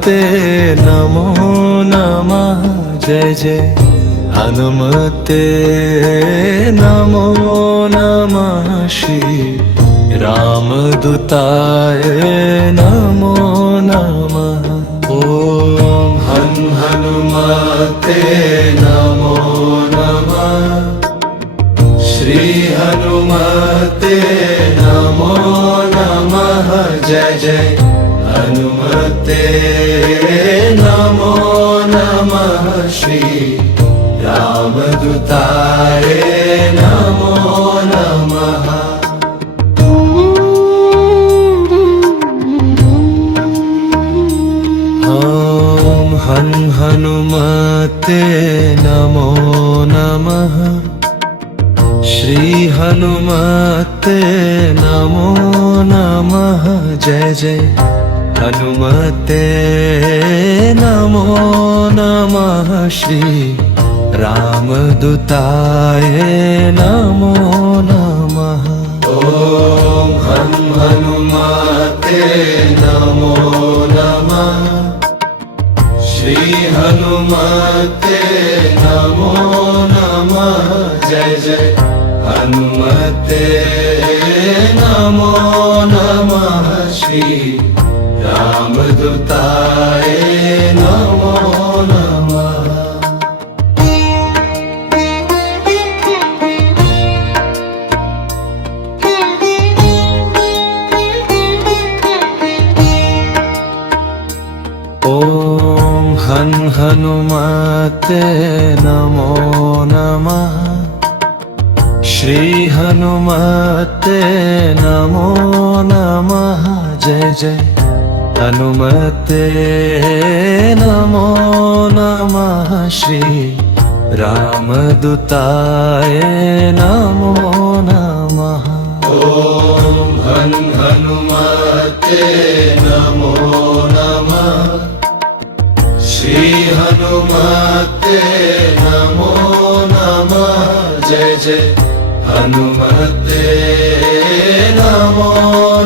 हनुमते नमो नमः। जय जय हनुमते नमो नमः। श्री रामदूताय नमो नमः। ओम हनुमते नमो नमः। श्री हनुमते नमो नमः। जय जय हनुमते नमो नमः। श्री रामदूताय नमो नमः। ओम हनुमते नमो नमः। श्री हनुमते नमो नमः। जय जय हनुमते नमो नमः। श्री रामदूताय नमो नमः। ओम हनुमते नमो नमः। श्री हनुमते नमो नमः। जय जय हनुमते नमो नमः। श्री रामदूताय नमो नमः। ओम हनुमते नमो नमः। श्री हनुमते नमो नमः। जय जय हनुमते नमो नमः। श्री रामदूताय नमो नमः। ओम हनुमते नमो नमः। श्री हनुमते नमो नमः। जय जय हनुमते नमो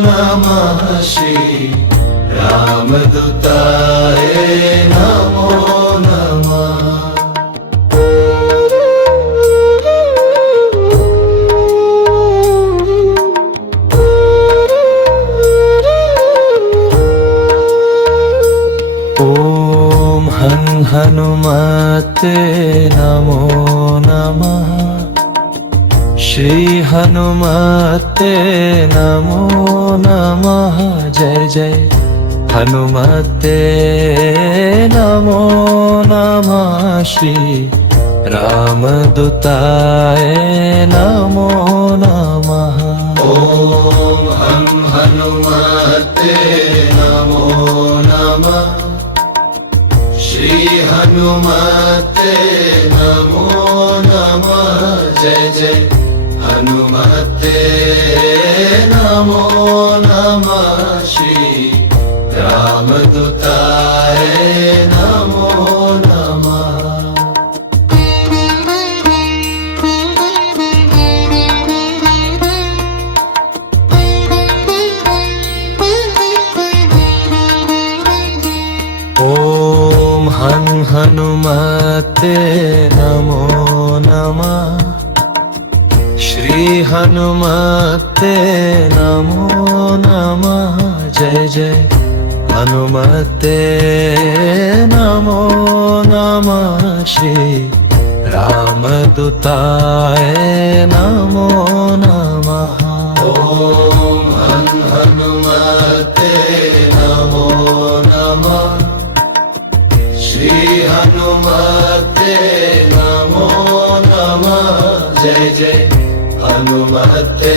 नमः। श्री रामदूताय नमो नमः। ओम हनुमते नमो नमः। श्री हनुमते नमो नमः। जय जय हनुमते नमो नमः। श्री रामदूताय नमो नमः। ओम हनुमते नमो नमः। श्री हनुमते नमो नमः। जय जय हनुमते नमो नमः। श्री रामदूताय नमो नमः। ओम हनुमते नमो नमः। श्री हनुमते नमो नमः। जय जय हनुमते नमो नमः। श्री रामदूताय नमो नमः। ओम हनुमते नमो नमः। श्री हनुमते नमो नमः। जय जय हनुमते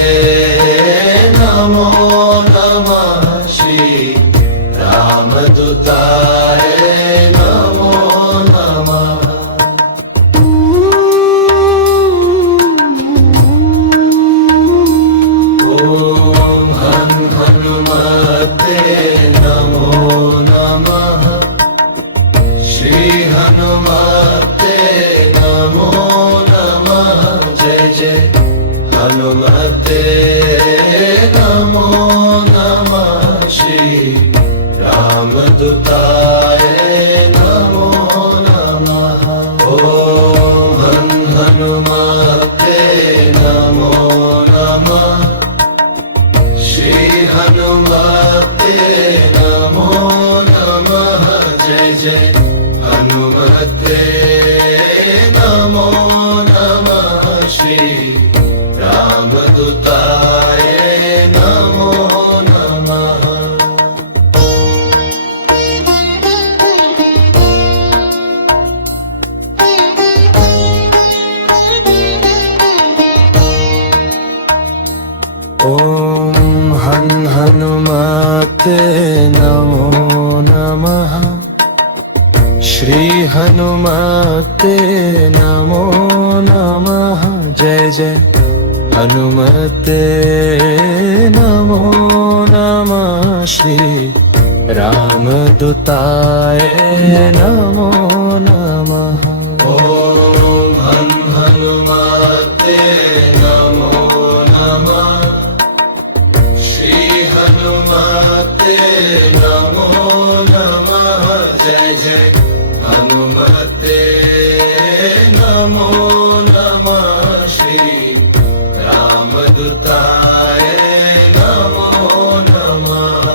नमो नमः। श्री रामदूताय नमो नमः। ओम हनुमते नमो नमः। श्री हनुमते नमो नमः। जय जय हनुमते नमो नमः। श्री रामदूताय जय हनुमते नमो नमः श्री रामदूताय नमो नमः। ओम हनुमते नमो नमः श्री हनुमते नमो नमः जय जय हनुमते नमो नमः श्री रामदूताय नमो नमः।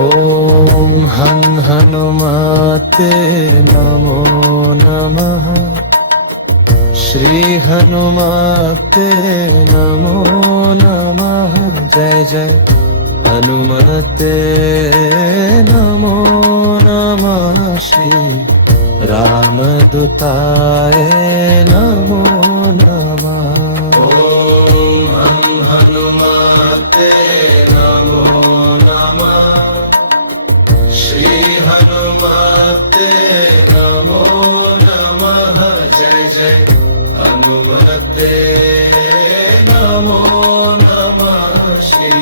ओम हनुमते नमो नमः श्री हनुमते नमो नमः जय जय हनुमते नमो नमः श्री रामदूताय नमो नमः। ओम हनुमते नमो नमः श्री हनुमते नमो नमः जय जय हनुमते नमो नमः श्री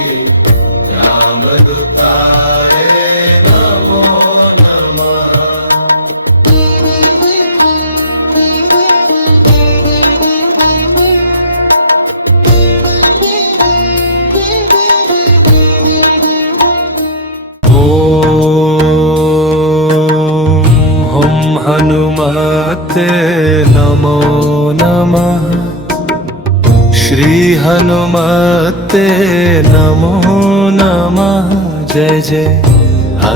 रामदूताय नमो नमः। ओम हनुमते नमो नमः श्री हनुमते नमो नमः जय जय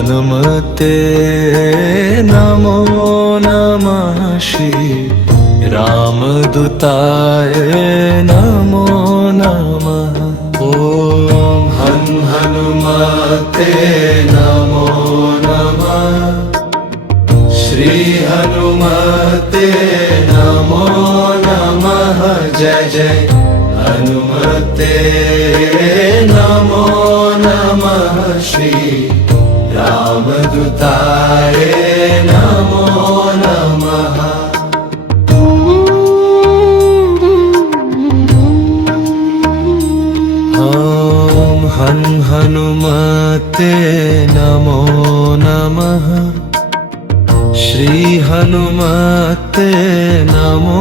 हनुमते नमो नमः श्री रामदूताय नमो नमः। ओम हनुमते नमो नमः श्री हनुमते नमो नमः जय जय हनुमते नमो नमः श्री रामदूताय नमो नमः। ओम हनुमते नमो नमः श्री हनुमते नमो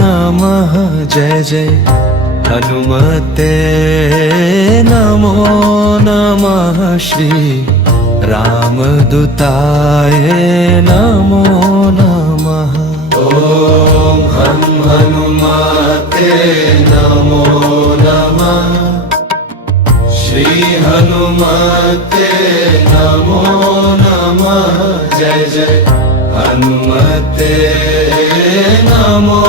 नमः जय जय हनुमते नमो नमः श्री रामदूताय नमो नमः। ओम हनुमते नमो नमः श्री हनुमते नमो नमः जय जय हनुमते नमो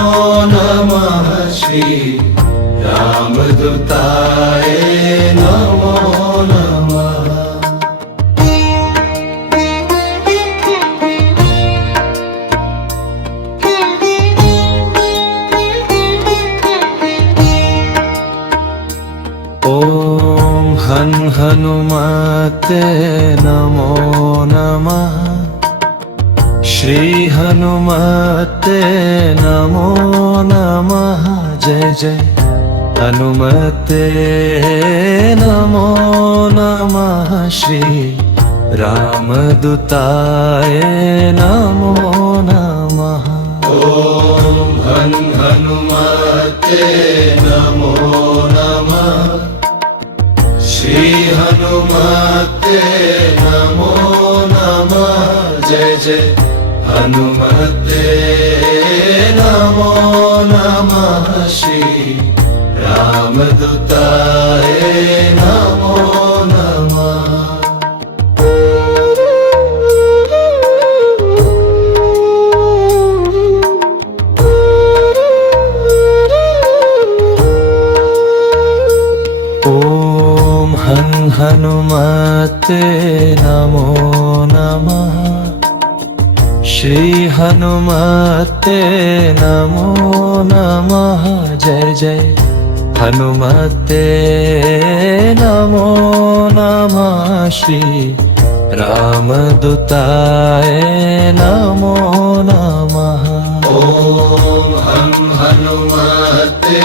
नमः श्री रामदूताय नमो नमः। ओम हनुमते नमो नमः श्री हनुमते नमो नमः जय जय हनुमते नमो नमः श्री रामदूताय नमो नमः। ओम हनुमते नमो नमः श्री हनुमते नमो नमः जय जय हनुमते नमो नमः श्री रामदूताय नमो नमः। ओम हनुमते नमो नमः श्री हनुमते नमो नमः जय जय हनुमते नमो नमः श्री रामदूताय नमो नमः। ओम हनुमते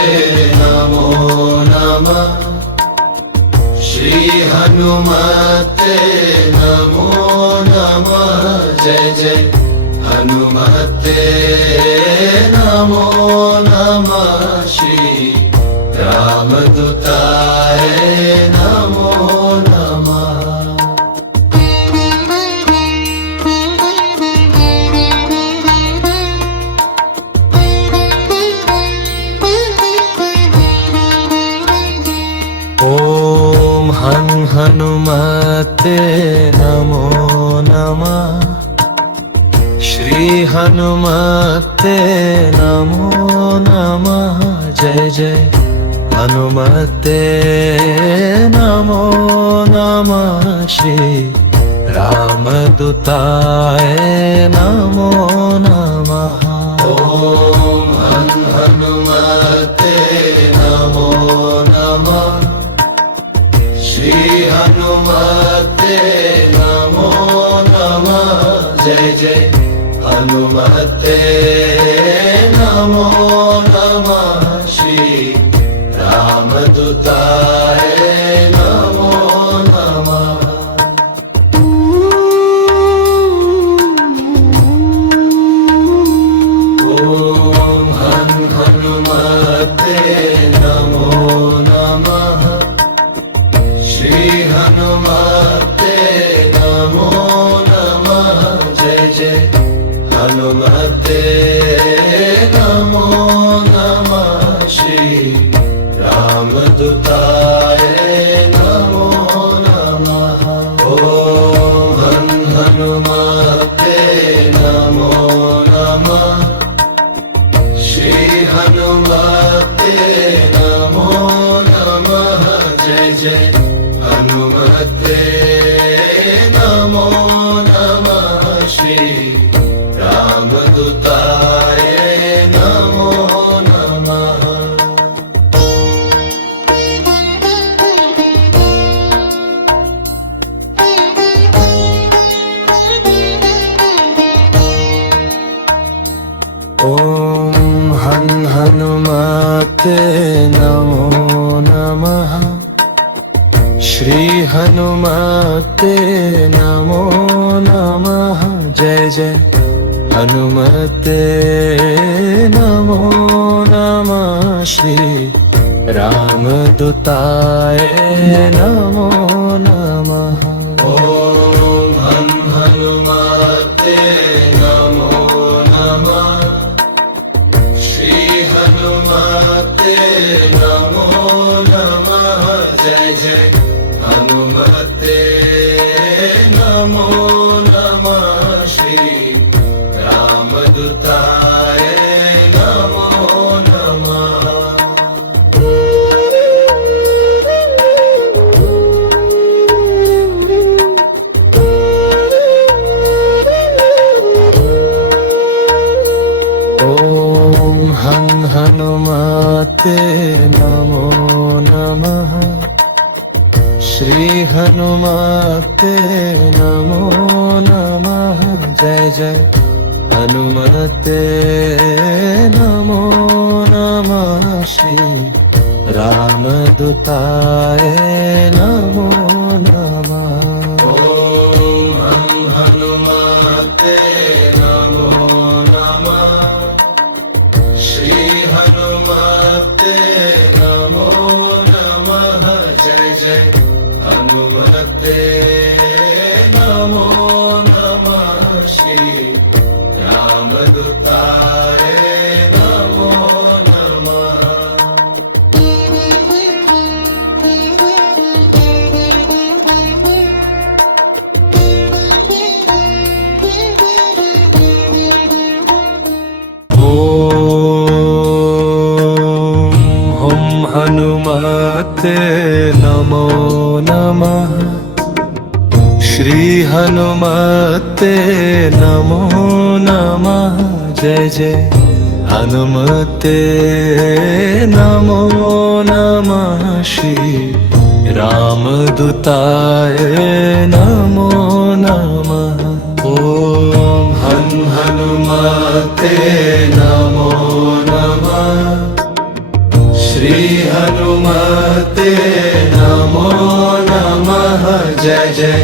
नमो नमः श्री हनुमते नमो नमः। जय जय हनुमते नमो नमः श्री रामदूताय नमो नमः। ओम हनुमते नमो नमः श्री हनुमते नमो नमः। जय जय हनुमते नमो नमः श्री रामदूताय नमो नमः। ओम हनुमते नमो नमः श्री हनुमते नमो नमः। जय जय हनुमते नमो नमः श्री रामदूताय नमो नमः। ओम हनुमते नमो नमः श्री हनुमते नमो नमः। जय जय हनुमते नमो नमः श्री रामदूताय नमो नमः। ओम हनुमते नमो नमः श्री हनुमते नमो नमः। जय जय हनुमते नमो नमः श्री रामदूताय नमो नमः। ओम हनुमते नमो नमः श्री हनुमते नमो नमः। जय जय हनुमते नमो नमः श्री रामदूताय नमो नमः। ओम हनुमते नमो नमः श्री हनुमते नमो नमः। जय जय हनुमते नमो नमः श्री रामदूताय नमो नमः। ओम हनुमते नमो नमः श्री हनुमते नमो नमः। जय जय हनुमते नमो नमः श्री रामदूताय नमो नमः। ओम हनुमते नमो नमः श्री हनुमते नमो नमः। जय जय हनुमते नमो नमः श्री रामदूताय नमो नमः। ओम हनुमते नमो नमः श्री हनुमते नमो नमः। जय जय हनुमते नमो नमः नमः श्री रामदूताय नमो नमः। ॐ हनुमते नमो नमः। श्री हनुमते नमो नमः। जय जय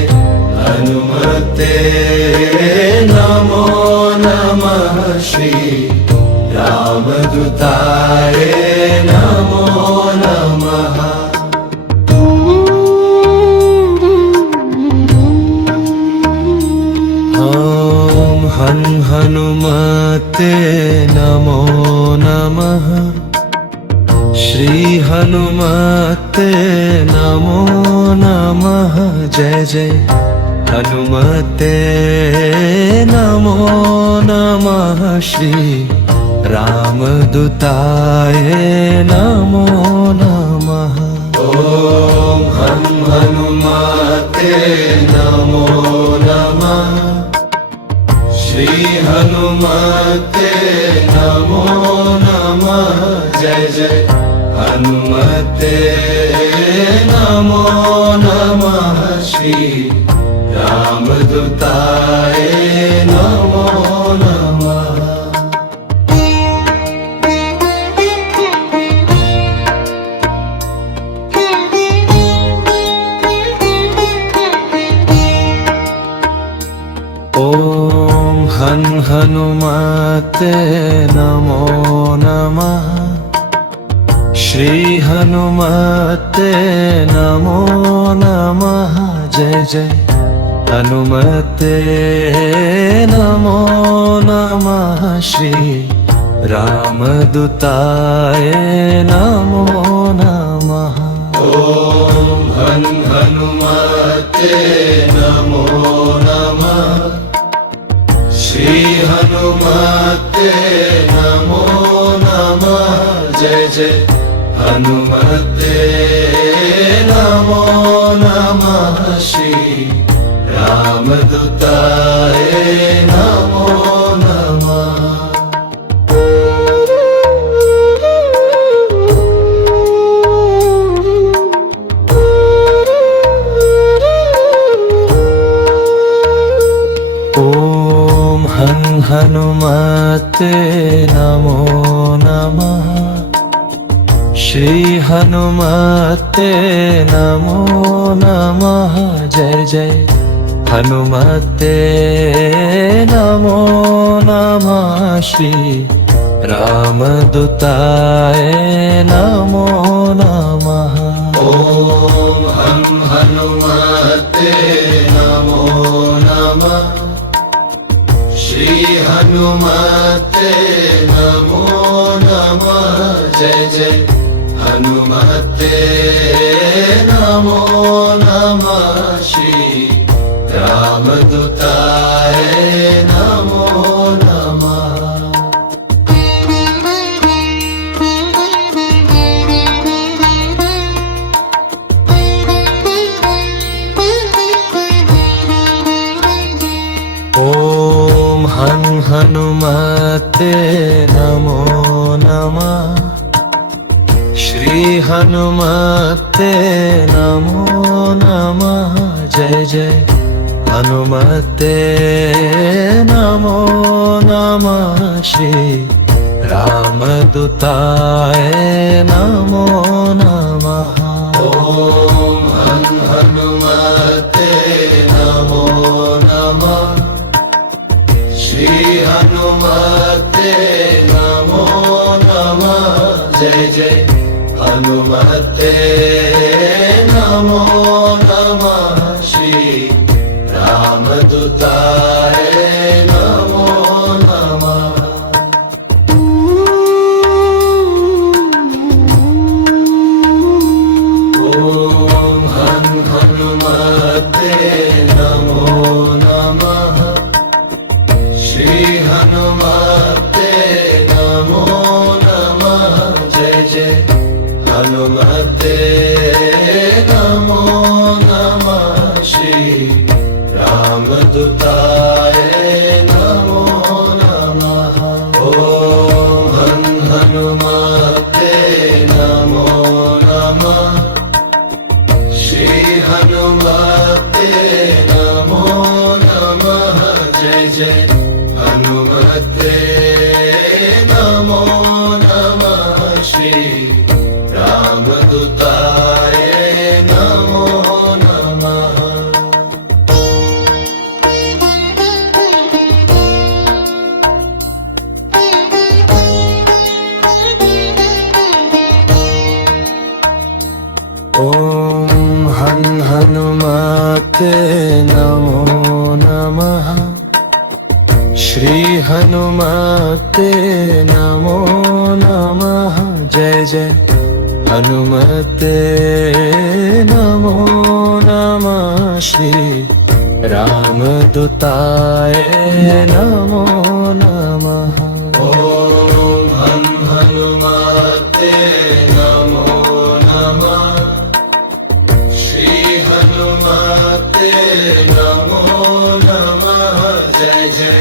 हनुमते नमो नमः श्री रामदूताय नमो नमः। ॐ हनुमते नमो नमः। श्री हनुमते नमो नमः। जय जय हनुमते नमो नमः श्री रामदूताय नमो नमः। ॐ हनुमते नमो नमः। श्री हनुमते नमो नमः। जय जय हनुमते नमो नमः श्री रामदूताय नमो नमः। ॐ हनुमते नमो नमः। श्री हनुमते नमो नमः। जय जय हनुमते नमो नमः श्री रामदूताय नमो नमः। ॐ हनुमते नमो नमः। श्री हनुमते नमो नमः। जय जय हनुमते नमो नमः श्री रामदूताय नमो नमः। ॐ हनुमते नमो नमः। श्री हनुमते नमो नमः। जय जय हनुमते नमो नमः श्री रामदूताय नमो नमः। ॐ हनुमते नमो नमः। श्री हनुमते नमो नमः। जय जय हनुमते नमो नमः श्री रामदूताय नमो नमः। ॐ हनुमते नमो नमः। श्री हनुमते नमो नमः। जय जय हनुमते नमो नमः श्री रामदूताय नमो नमः। ॐ हनुमते नमो नमः। श्री हनुमते नमो नमः। जय जय हनुमते नमो नमः श्री रामदूताय नमो नमः। ॐ हनुमते नमो नमः। श्री हनुमते नमो नमः। जय जय हनुमते नमो नमः श्री रामदूताय नमो नमः। ॐ हनुमते नमो नमः। ॐ हनुमते नमो नमः। श्री हनुमते नमो नमः। जय जय हनुमते नमो नमः। श्री रामदूताय नमो नमः। ॐ हनुमते नमो नमः। श्री हनुमते नमो नमः। जय जय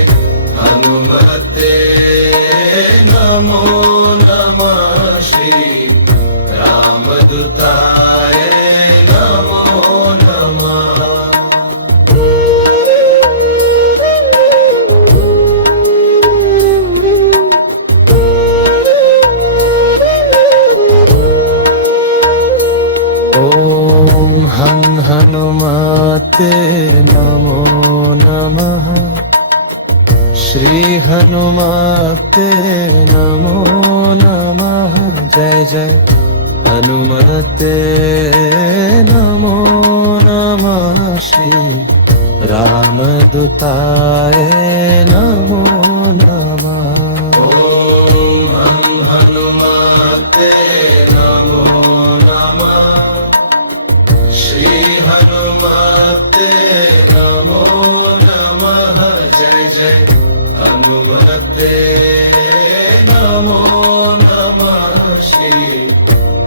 हनुमते नमो नमः। श्री रामदूताय नमो नमः। ॐ हनुमते नमो नमः। श्री हनुमते नमो नमः। जय जय हनुमते नमो नमः। श्री रामदूताय नमो नमः। ॐ हनुमते नमो नमः। श्री हनुमते नमो नमः। जय जय हनुमते नमो नमः। श्री रामदूताय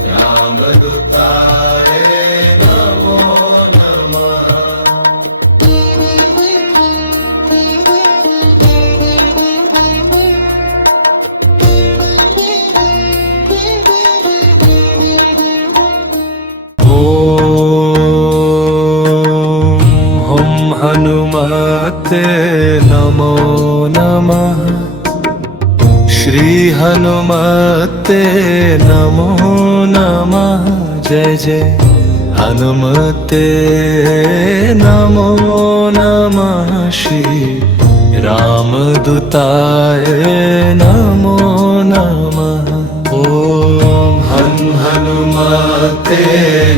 नमो नमः। ॐ हनुमते नमो नमः। श्री हनुमते नमो नमः। जय जय हनुमते नमो नमः। श्री रामदूताय नमो नमः। ॐ हनुमते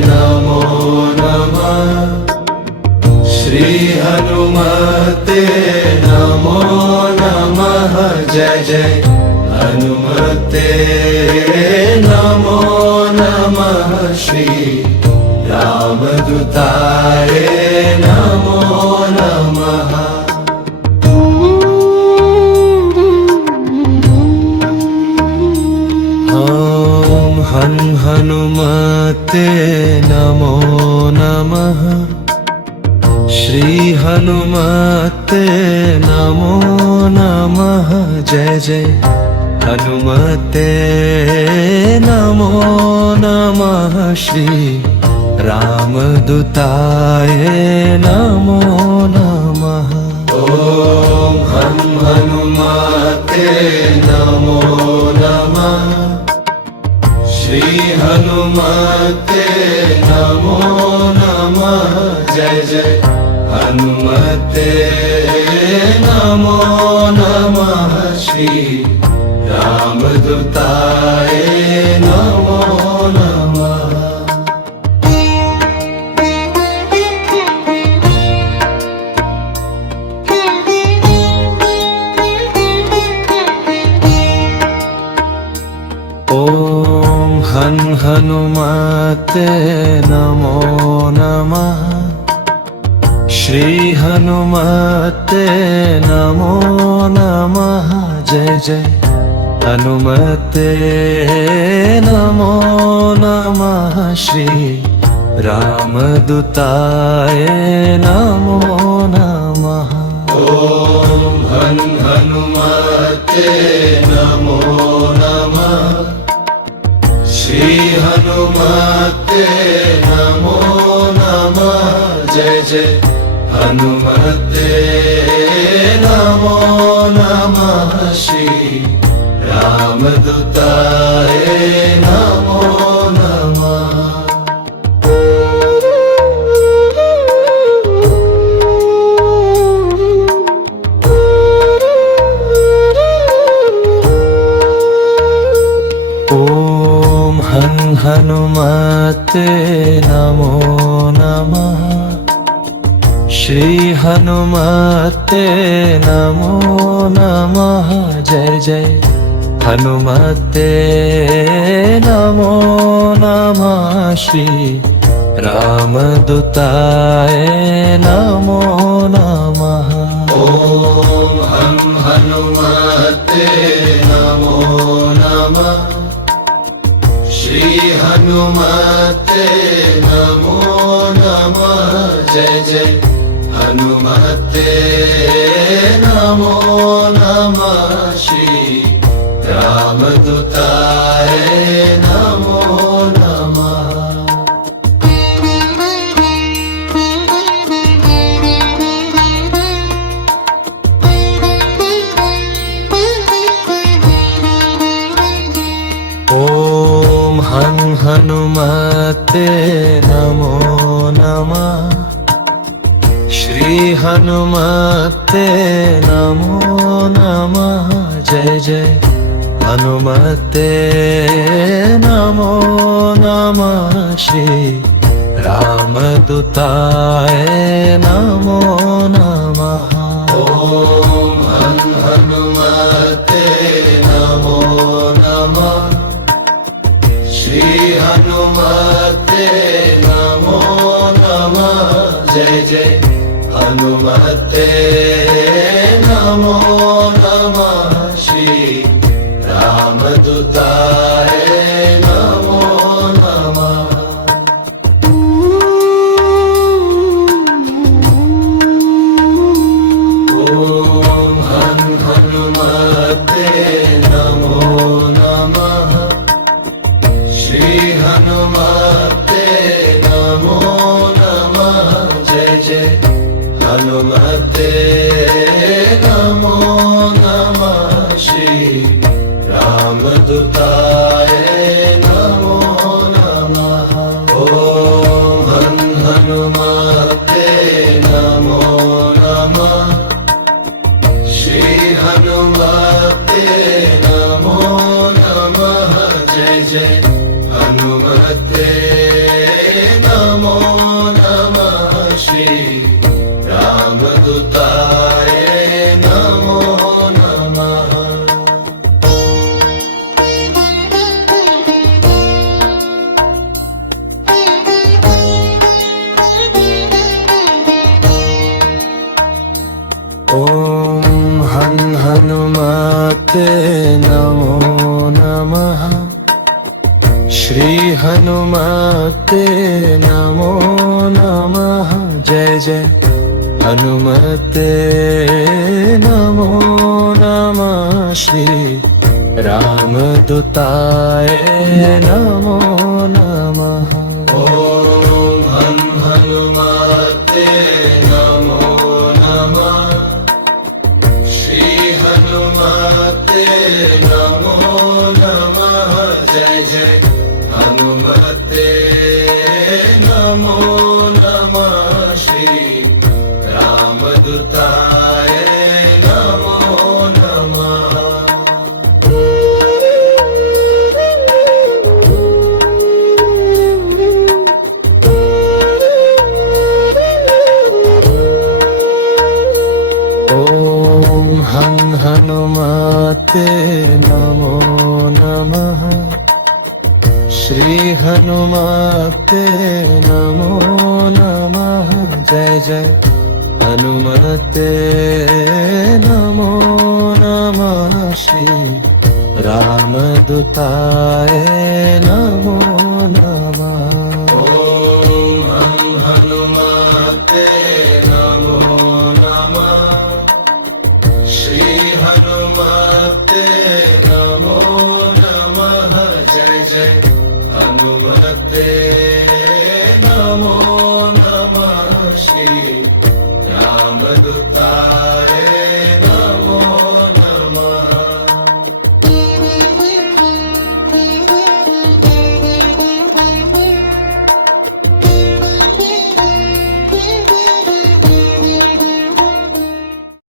नमो नमः। श्री हनुमते नमो नमः। जय जय हनुमते नमो नमः। श्री रामदूताय नमो नमः। ॐ हनुमते नमो नमः। श्री हनुमते नमो नमः। जय जय हनुमते नमो नमः। श्री रामदूताय नमो नमः। ॐ हनुमते नमो नमः। श्री हनुमते नमो नमः। जय जय हनुमते नमो नमः। श्री रामदूताय नमो नमः। ॐ हनुमते नमो नमः। श्री हनुमते नमो नमः। जय जय हनुमते नमो नमः। श्री रामदूताय नमो नमः। ॐ हनुमते नमो नमः। श्री हनुमते नमो नमः। जय जय हनुमते नमो नमः। श्री रामदूताय नमो नमः। ॐ हनुमते हनुमते नमो नमः। श्री हनुमते नमो नमः। जय जय हनुमते नमो नमः। श्री रामदूताय नमो नमः। ओम हनुमते नमो नमः। श्री हनुमते नमो नमः। जय जय हनुमते नमो नमः। श्री रामदूताय नमो नमः। ओम हनुमते नमो नमः। श्री हनुमते नमो नमः। जय जय हनुमते नमो नमः। श्री रामदूताय नमो नमः। ओम हनुमते नमो नमः। श्री हनुमते नमो नमः। जय जय हनुमते नमो नमः। श्री रामदूताय नमो नमः। ओम हनुमते नमो नमः। श्री हनुमते नमो नमः। जय जय हनुमते नमो नमः। श्री रामदूताय नमो नमः। ओम हनुमते नमो नमः। श्री हनुमते नमो नमः। जय जय हनुमते नमो नमः। श्री रामदूताय नमो नमः। ओम हनुमते नमो नमः। श्री हनुमते नमो नमः। जय जय हनुमते नमो नमः। श्री रामदूताय नमो नमः। ओम हनुमते नमो नमः। श्री हनुमते नमो नमः। जय जय हनुमते नमो नमः। श्री रामदूताय नमो नमः। ओम हनुमते नमो नमः। श्री हनुमते नमो नमः। जय जय हनुमते नमो नमः। श्री रामदूताय नमो नमः। ओम हनुमते नमो नमः। श्री हनुमते नमो नमः। जय जय हनुमते नमो नमः। श्री रामदूताय